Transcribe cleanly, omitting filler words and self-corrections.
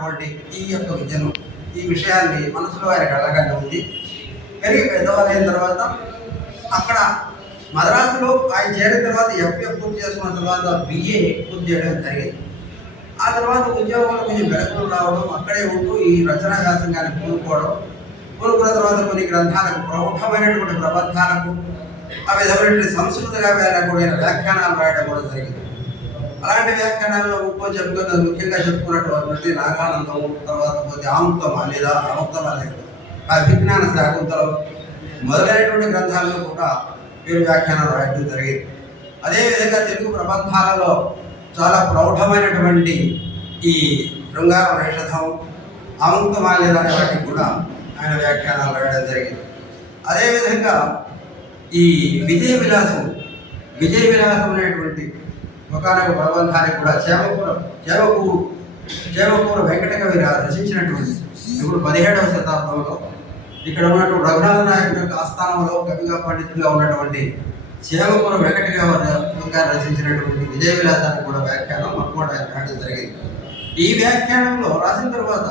ఉన్నటువంటి ఈ యొక్క విద్యను, ఈ విషయాన్ని మనసులో ఆయనకు అడగానే ఉంది. పెరిగి పెద్దవాళ్ళైన తర్వాత అక్కడ మద్రాసులో ఆయన చేరిన తర్వాత ఎంఏ పూర్తి చేసుకున్న తర్వాత బిఏ పూర్తి చేయడం జరిగింది. ఆ తర్వాత ఉద్యోగంలో కొంచెం వెలుగులు రావడం, అక్కడే ఉంటూ ఈ రచనా వ్యాసంగాన్ని పూనుకున్న తర్వాత కొన్ని గ్రంథాలకు, ప్రౌఢమైనటువంటి ప్రబంధాలకు, ఆ విధమైనటువంటి సంస్కృత కూడిన వ్యాఖ్యానాలు రాయడం కూడా జరిగింది. అలాంటి వ్యాఖ్యానాల్లో ముఖ్యంగా చెప్పుకున్నటువంటి నాగానందము, తర్వాత కొద్ది ఆముక్తమ లేదా అముక్తమ లేదు అభిజ్ఞాన శాకుంతలం మొదలైనటువంటి గ్రంథాల్లో కూడా వీరు వ్యాఖ్యానాలు రాయడం జరిగింది. అదేవిధంగా తెలుగు ప్రబంధాలలో చాలా ప్రౌఢమైనటువంటి ఈ శృంగార వైషధం, ఆముక్తమాల్యద అనే వాటికి కూడా ఆయన వ్యాఖ్యానాలు రాయడం జరిగింది. అదేవిధంగా ఈ విజయ విలాసం అనేటువంటి ఒకనొక ప్రబంధానికి కూడా చేమకూరు వెంకట కవి రచించినటువంటి, ఇప్పుడు 17వ శతాబ్దంలో ఇక్కడ ఉన్నటువంటి రఘునాథ నాయకుడి యొక్క ఆస్థానంలో కవిగా పండితుడిగా ఉన్నటువంటి చేమకూరు వెంకట గారు రచించినటువంటి విజయ విలాసానికి కూడా వ్యాఖ్యానం మొట్టమొదటి ఆయన రాయడం జరిగింది. ఈ వ్యాఖ్యానంలో రాసిన తర్వాత